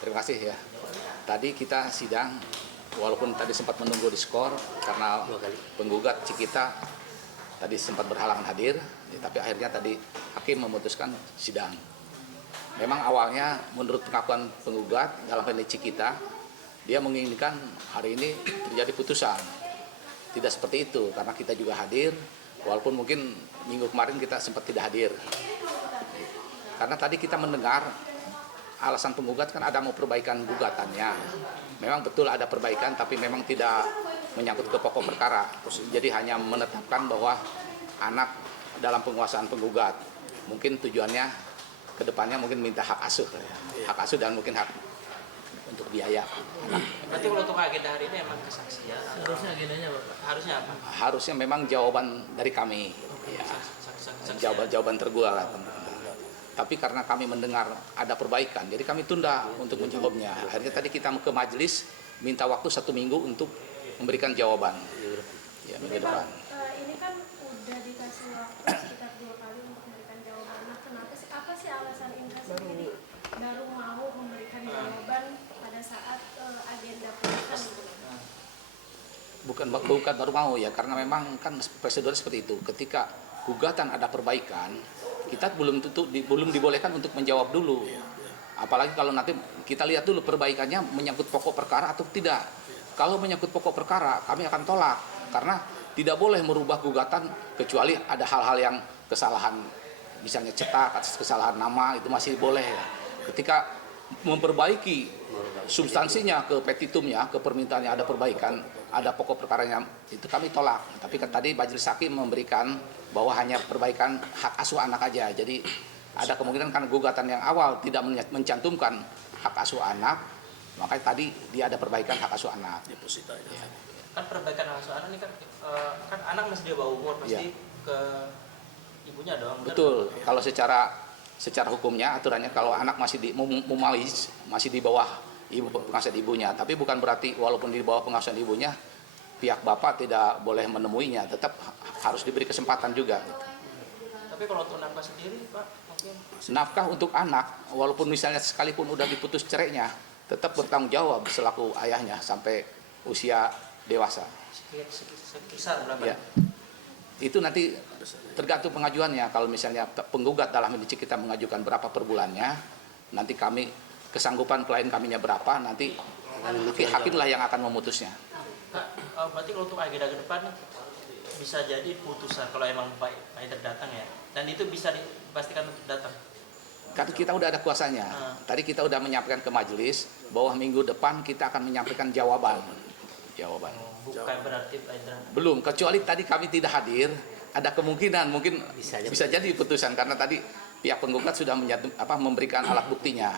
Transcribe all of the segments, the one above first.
Terima kasih ya. Tadi kita sidang, walaupun tadi sempat menunggu di skor karena penggugat Cikita tadi sempat berhalangan hadir, tapi akhirnya tadi hakim memutuskan sidang. Memang awalnya menurut pengakuan penggugat dalam hal ini Cikita, dia menginginkan hari ini terjadi putusan. Tidak seperti itu karena kita juga hadir, walaupun mungkin minggu kemarin kita sempat tidak hadir. Karena tadi kita mendengar alasan penggugat kan ada mau perbaikan gugatannya. Memang betul ada perbaikan, tapi memang tidak menyangkut ke pokok perkara. Jadi hanya menetapkan bahwa anak dalam penguasaan penggugat. Mungkin tujuannya ke depannya mungkin minta hak asuh dan mungkin hak untuk biaya anak. Berarti kalau untuk agenda hari ini emang kesaksian? Harusnya agendanya Bapak? Harusnya apa? Harusnya memang jawaban dari kami. Ya, jawaban tergua lah. Tapi karena kami mendengar ada perbaikan, jadi kami tunda untuk menjawabnya. Akhirnya tadi kita ke majelis minta waktu 1 minggu untuk memberikan jawaban. Ya, minggu depan. Ini kan udah dikasih waktu sekitar 2 kali untuk memberikan jawaban. Nah, kenapa sih? Apa sih alasan Indra sendiri baru mau memberikan jawaban pada saat agenda putusan itu? Bukan baru mau ya, karena memang kan prosedur seperti itu. Ketika gugatan ada perbaikan, kita belum dibolehkan untuk menjawab dulu. Apalagi kalau nanti kita lihat dulu perbaikannya menyangkut pokok perkara atau tidak. Kalau menyangkut pokok perkara, kami akan tolak karena tidak boleh merubah gugatan kecuali ada hal-hal yang kesalahan, misalnya cetak, kesalahan nama itu masih boleh. Ketika memperbaiki substansinya ke petitumnya, ke permintaannya ada perbaikan, ada pokok perkaranya, itu kami tolak. Tapi kan tadi majelis hakim memberikan bahwa hanya perbaikan hak asuh anak aja. Jadi ada kemungkinan karena gugatan yang awal tidak mencantumkan hak asuh anak, makanya tadi dia ada perbaikan hak asuh anak. Deposita itu. Ya. Kan perbaikan hak asuh anak ini kan, kan anak masih di bawah umur, pasti ke ibunya dong. Betul. Kan? Kalau secara hukumnya aturannya kalau anak masih masih di bawah ibu pengasuhan ibunya, tapi bukan berarti walaupun di bawah pengasuhan ibunya pihak bapak tidak boleh menemuinya, tetap harus diberi kesempatan juga. Tapi kalau untuk nafkah sendiri, Pak, mungkin Nafkah untuk anak, walaupun misalnya sekalipun udah diputus cerainya, tetap bertanggung jawab selaku ayahnya sampai usia dewasa. sekitar berapa? Ya. Itu nanti tergantung pengajuannya. Kalau misalnya penggugat dalam ini kita mengajukan berapa per bulannya, nanti kami kesanggupan klien kaminya berapa, nanti hakimlah yang akan memutusnya. Pak, berarti kalau untuk agenda ke depan bisa jadi putusan kalau emang Pak Haidar datang ya, dan itu bisa dipastikan untuk datang. Karena kita udah ada kuasanya. Tadi kita udah menyampaikan ke majelis bahwa minggu depan kita akan menyampaikan jawaban. Bukan berarti Pak Haidar. Belum, kecuali tadi kami tidak hadir, ada kemungkinan mungkin bisa jadi putusan karena tadi pihak penggugat sudah memberikan alat buktinya.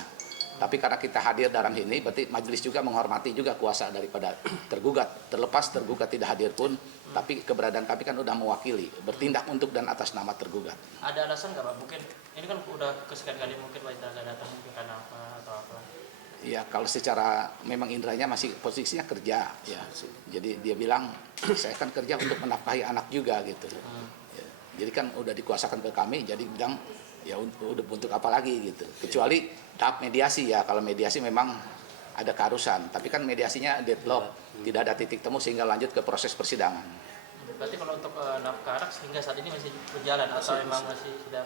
Tapi karena kita hadir dalam ini, berarti majelis juga menghormati juga kuasa daripada tergugat. Terlepas tergugat tidak hadir pun, tapi keberadaan kami kan udah mewakili, bertindak untuk dan atas nama tergugat. Ada alasan nggak Pak? Mungkin ini kan udah kesekian kali mungkin Pak Haidar nggak datang, mungkin karena apa atau apa? Ya kalau secara memang indranya masih posisinya kerja, ya. Jadi dia bilang saya kan kerja untuk menafkahi anak juga gitu. Ya, jadi kan udah dikuasakan ke kami, jadi bilang ya udah untuk apa lagi gitu. Kecuali tahap mediasi ya, kalau mediasi memang ada keharusan. Tapi kan mediasinya deadlock, tidak ada titik temu sehingga lanjut ke proses persidangan. Berarti kalau untuk nafkah anak hingga saat ini masih berjalan atau memang masih sudah?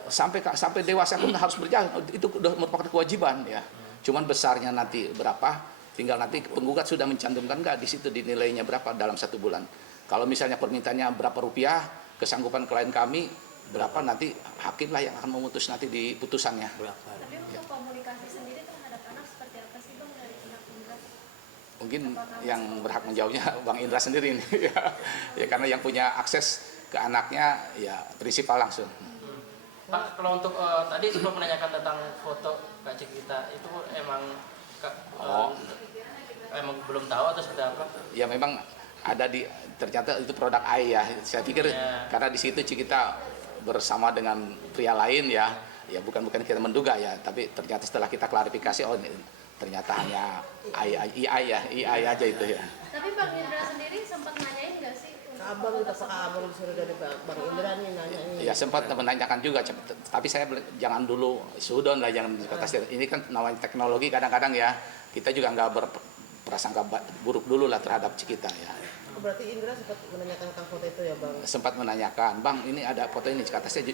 Sampai dewasa pun harus berjalan, itu udah merupakan kewajiban ya. Cuman besarnya nanti berapa, tinggal nanti penggugat sudah mencantumkan nggak di situ dinilainya berapa dalam 1 bulan. Kalau misalnya permintaannya berapa rupiah, kesanggupan klien kami berapa, nanti hakimlah yang akan memutus nanti di putusannya. Tapi untuk komunikasi sendiri terhadap anak seperti apa sih Bang dari pihak Indra? Mungkin yang berhak menjawabnya Bang Indra sendiri ini ya karena yang punya akses ke anaknya ya prinsipal langsung. Pak, kalau untuk tadi sebelum menanyakan tentang foto Kak Cikita itu emang emang belum tahu atau seperti apa? Ya memang ada ternyata itu produk AI ya. Saya pikir karena di situ Cikita bersama dengan pria lain ya bukan kita menduga ya, tapi ternyata setelah kita klarifikasi ini ternyata hanya AI aja itu ya. Tapi Bang Indra sendiri sempat nanyain nggak sih? Abang kita Pak Abang disuruh dari Bang Indra nih nanya ini. Ya sempat menanyakan juga, tapi saya jangan dulu sudon lah, jangan dikatakan ini kan namanya teknologi kadang-kadang ya kita juga nggak berprasangka buruk dulu lah terhadap Cikita ya. Berarti Indra sempat menanyakan tentang foto itu ya Bang? Sempat menanyakan, Bang ini ada foto ini, kata saya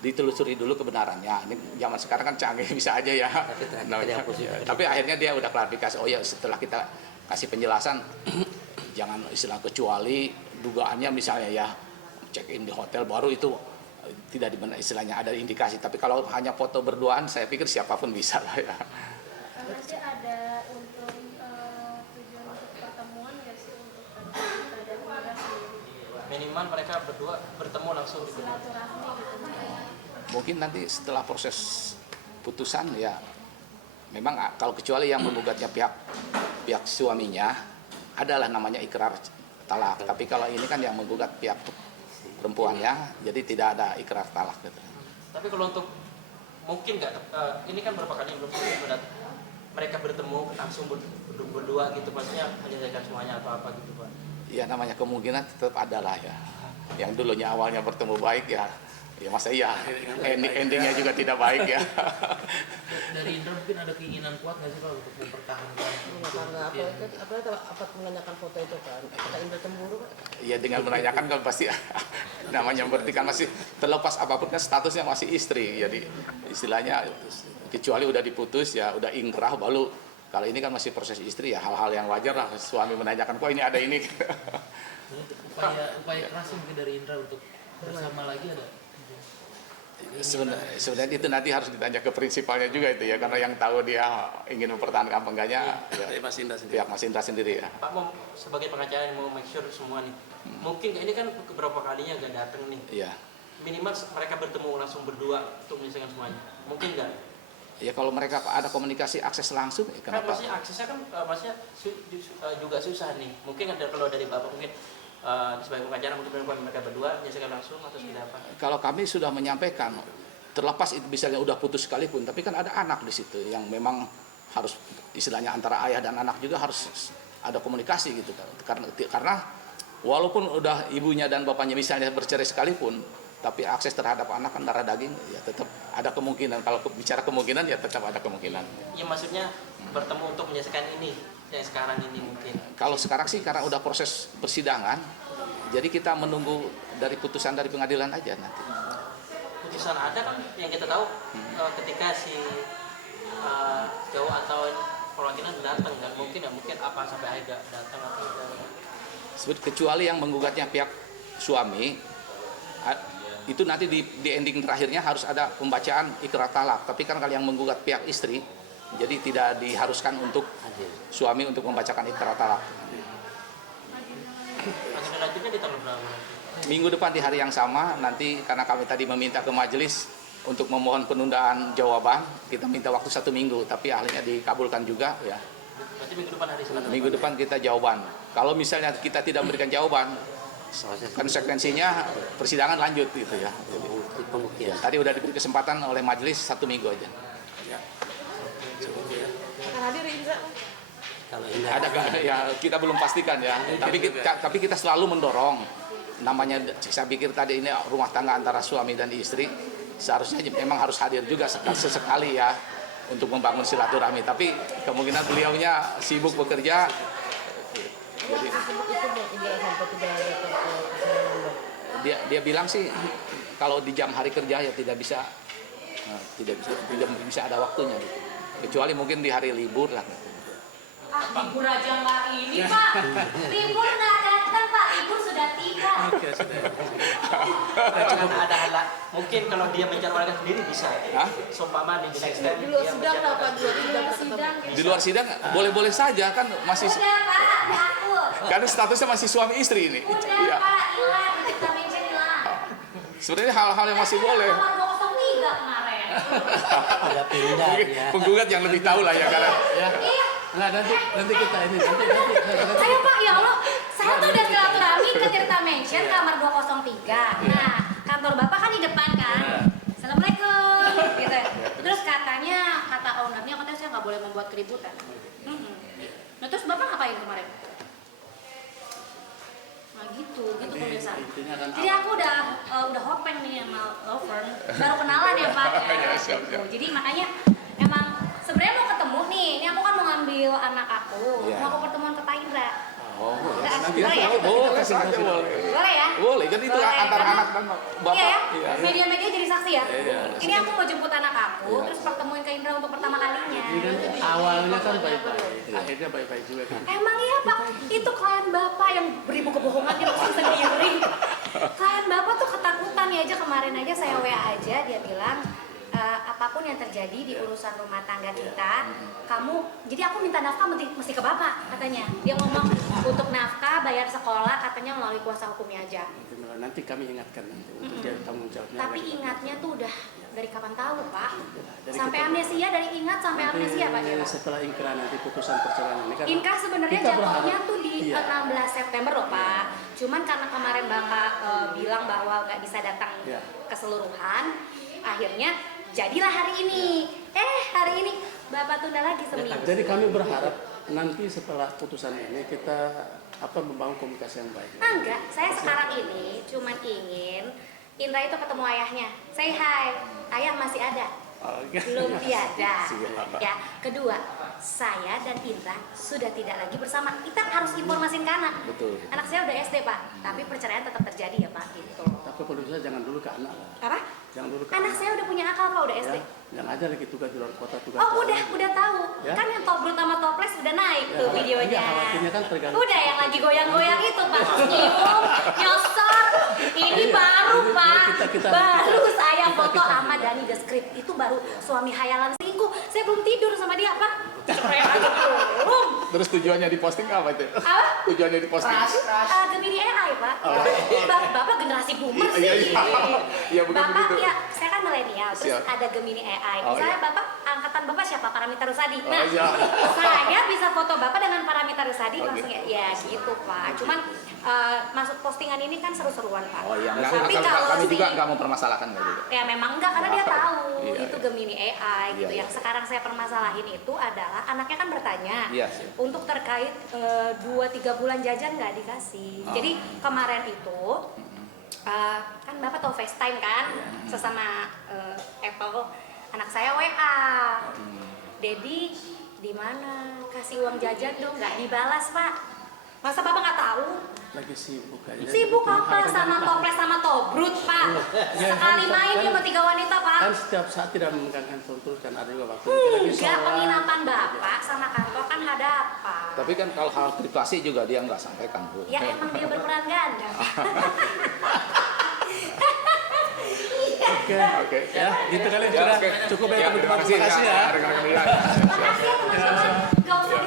ditelusuri dulu kebenarannya. Ini zaman sekarang kan canggih, bisa aja ya. Namanya, ya. Tapi akhirnya dia udah klarifikasi, oh ya setelah kita kasih penjelasan, jangan istilah kecuali dugaannya misalnya ya check in di hotel baru itu tidak dimana istilahnya ada indikasi. Tapi kalau hanya foto berduaan, saya pikir siapapun bisa lah ya. Berarti ada untuk tujuan untuk pertemuan nggak sih untuk kita dan Indra sendiri? Minimal mereka berdua bertemu langsung di gedung. Silaturahmi gitu makanya. Mungkin nanti setelah proses putusan ya, memang kalau kecuali yang menggugatnya pihak suaminya adalah namanya ikrar talak. Tapi kalau ini kan yang menggugat pihak perempuannya, jadi tidak ada ikrar talak gitu. Tapi kalau untuk mungkin nggak, ini kan berapa kali belum mereka bertemu langsung berdua gitu, maksudnya menyelesaikan semuanya atau apa gitu Pak? Ya namanya kemungkinan tetap ada lah ya. Yang dulunya awalnya bertemu baik ya masa iya endingnya juga tidak baik ya. Dari Indra mungkin ada keinginan kuat nggak sih Pak untuk mempertahankan? Karena apa menanyakan foto itu kan? Apakah Indra cemburu Pak? Ya dengan menanyakan kan pasti namanya berarti kan masih terlepas apapun kan statusnya masih istri. Jadi istilahnya kecuali udah diputus ya udah ingkrah baru. Kalau ini kan masih proses istri ya hal-hal yang wajar lah suami menanyakan kok ini ada ini. Upaya keras mungkin dari Indra untuk bersama lagi ada. Sebenarnya itu nanti harus ditanya ke prinsipalnya juga itu ya, karena yang tahu dia ingin mempertahankan apa enggaknya ya, pihak Mas Indra sendiri ya. Pak mau sebagai pengacara yang mau make sure semua nih, mungkin ini kan beberapa kalinya nggak datang nih. Iya. Minimal mereka bertemu langsung berdua untuk menyelesaikan semuanya, mungkin nggak? Ya kalau mereka ada komunikasi akses langsung, ya Kan kenapa? maksudnya aksesnya kan juga susah nih. Mungkin ada kalau dari Bapak mungkin sebagai pengacara mungkin mereka berdua menyelesaikan langsung atau seperti apa? Kalau kami sudah menyampaikan, terlepas itu misalnya udah putus sekalipun, tapi kan ada anak di situ yang memang harus istilahnya antara ayah dan anak juga harus ada komunikasi gitu kan. Karena walaupun udah ibunya dan bapaknya misalnya bercerai sekalipun, tapi akses terhadap anak kan darah daging ya tetap ada kemungkinan. Kalau bicara kemungkinan ya tetap ada kemungkinan. Ya maksudnya bertemu untuk menyelesaikan ini yang sekarang ini mungkin. Kalau sekarang sih karena udah proses persidangan, jadi kita menunggu dari putusan dari pengadilan aja nanti. Putusan ada kan yang kita tahu ketika si cowok atau perwakilan datang kan mungkin apa sampai agak datang atau tidak. Kecuali yang menggugatnya pihak suami, itu nanti di ending terakhirnya harus ada pembacaan ikrar talak. Tapi kan kalau yang menggugat pihak istri, jadi tidak diharuskan untuk suami untuk membacakan ikrar talak. Agenda lanjutnya di tanggal berapa? Minggu depan di hari yang sama nanti karena kami tadi meminta ke majelis untuk memohon penundaan jawaban, kita minta waktu 1 minggu, tapi akhirnya dikabulkan juga ya. Berarti minggu depan hari Senin. Minggu depan kita jawaban. Kalau misalnya kita tidak memberikan jawaban, konsekuensinya persidangan lanjut gitu ya. Jadi, tadi udah diberi kesempatan oleh majelis 1 minggu aja. Akan hadir Indra? Ada ya kita belum pastikan ya. Tapi kita selalu mendorong. Namanya saya pikir tadi ini rumah tangga antara suami dan istri seharusnya memang harus hadir juga sesekali ya untuk membangun silaturahmi. Tapi kemungkinan beliaunya sibuk bekerja. Jadi dia bilang sih kalau di jam hari kerja ya tidak bisa ada waktunya gitu. Kecuali mungkin di hari libur lah. Libur aja nggak ini Pak, libur nggak datang Pak, libur sudah tiba. Jangan ada hal mungkin kalau dia mencalonkan sendiri bisa. Seumpama di next time di luar dia sidang lah Pak, di luar sidang Di luar sidang boleh-boleh saja kan masih Udah Pak, takut. karena statusnya masih suami istri ini. Udah Iya. Pak, hilang, kita mention hilang. Sebenarnya hal-hal yang masih boleh. Nomor 203 kemarin. Ada pindah Mungkin ya. penggugat yang lebih tahu lah ya karena Ya. Nah, nanti kita ini nanti. Ayo Pak, ya Allah, saya tuh udah silaturahmi ke Tirta Mansion kamar 203. Nah, kantor Bapak kan di depan kan. Assalamualaikum, gitu. Terus katanya, kata ownernya katanya saya nggak boleh membuat keributan. Nah terus Bapak ngapain kemarin? Nah gitu pemirsa. Jadi aku udah hopeng nih sama Lovern, baru kenalan ya Pak. Ya. Ya, siap. Jadi makanya emang sebenarnya mau ketemu nih. Ini aku kan mau ngambil anak aku, Iya. mau aku pertemuan ke Pak Indra. Oh, Boleh nanti ya? boleh saja boleh. Boleh ya? Boleh, kan itu Boleh, antara karena- anak dan bapak. Iya ya, Iya. media-media jadi saksi ya. Iya. Ini aku mau jemput anak aku, Iya. terus pertemuin ke Indra untuk pertama kalinya. Ini kan awalnya kan baik-baik, akhirnya baik-baik juga kan. Emang iya Pak, itu klien Bapak yang beribu kebohongan dia langsung sendiri. Klien Bapak tuh ketakutan ya aja, kemarin aja saya WA aja, dia bilang apapun yang terjadi di urusan rumah tangga kita, kamu, jadi aku minta nafkah mesti ke Bapak katanya. Dia ngomong untuk nafkah, bayar sekolah katanya melalui kuasa hukumnya aja. Nanti kami ingatkan nanti untuk dia tanggung jawabnya. Tapi bagaimana. ingatnya tuh udah dari kapan tahu Pak? Dari Sampai kita- amnesia, dari ingat sampai amnesia Pak. Nanti setelah ingkrah nanti putusan perceraian ini kan. Inka sebenarnya kita jatuhnya berharap- tuh di iya. 16 September loh Pak. Cuman karena kemarin Bapak bilang bahwa nggak bisa datang Iya. keseluruhan, akhirnya jadilah hari ini. Hari ini Bapak tunda lagi seminggu. Jadi kami berharap nanti setelah putusan ini kita membangun komunikasi yang baik. Enggak, saya sekarang ini cuman ingin Indra itu ketemu ayahnya. Say hi, ayah masih ada. Belum tiada. Ya, kedua, saya dan Indra sudah tidak lagi bersama. Kita harus informasin ke anak. Betul. Anak saya udah SD Pak, tapi perceraian tetap terjadi ya Pak gitu. Tapi kalau bisa jangan dulu ke anak. Apa? Jangan dulu ke Anak saya udah punya akal Pak, udah SD. Ya, yang aja lagi tugas di luar kota tugas. Oh udah tahu. Ya. Kan yang tobrut sama toples udah naik tuh Ya, videonya. iya, khawatirnya kan tergantung. Udah yang lagi goyang-goyang itu Pak, senyum, nyosor. Ini baru Ini Pak, kita- baru saya foto kita- sama Dani The Script. Itu baru suami hayalan selingkuh. Saya belum tidur sama dia Pak. Cerai aja belum. Terus tujuannya diposting apa itu? Apa? Tujuannya diposting. Gemini AI Pak. Bapak generasi boomer sih. Iya, iya. Iya, begitu, Bapak begitu. ya, saya kan milenial. Terus Siap. ada Gemini AI. Oh, Misalnya iya. Bapak angkatan Bapak siapa? Paramita Rusadi. Oh, Nah, iya. saya bisa foto Bapak dengan Paramita Rusadi Oh, langsung gitu. ya gitu Pak. Cuman masuk postingan ini kan seru-seruan Pak. Oh iya, Tapi kalau kami juga si- nggak mau permasalahkan kayak gitu. Ya memang enggak, karena dia tahu Iya, itu iya. Gemini AI gitu. Iya, Yang iya. sekarang saya permasalahin itu adalah anaknya kan bertanya Iya, sih. untuk terkait 2-3 bulan jajan nggak dikasih. Oh. Jadi kemarin itu kan Bapak tahu FaceTime kan sesama Apple, anak saya WA. Dedi di mana? Kasih uang jajan dong, nggak dibalas Pak. Masa Bapak nggak tahu? Lagi sibuk kayaknya. Sibuk apa sama toples sama tobrut Pak? Sekali main dia sama 3 wanita Pak. Kan setiap saat tidak memegang handphone terus kan ada juga waktu kita lagi Enggak, sholat. penginapan Bapak sama kantor kan hadapan. Tapi kan kalau hal privasi juga dia nggak sampaikan, Bu. Ya emang dia berperan ganda. Oke. Ya, gitu kali Ya, sudah oke. cukup ya Ya, teman-teman. terima kasih Terima kasih ya. rekan-rekan media. Makasih ya teman-teman. Gak usah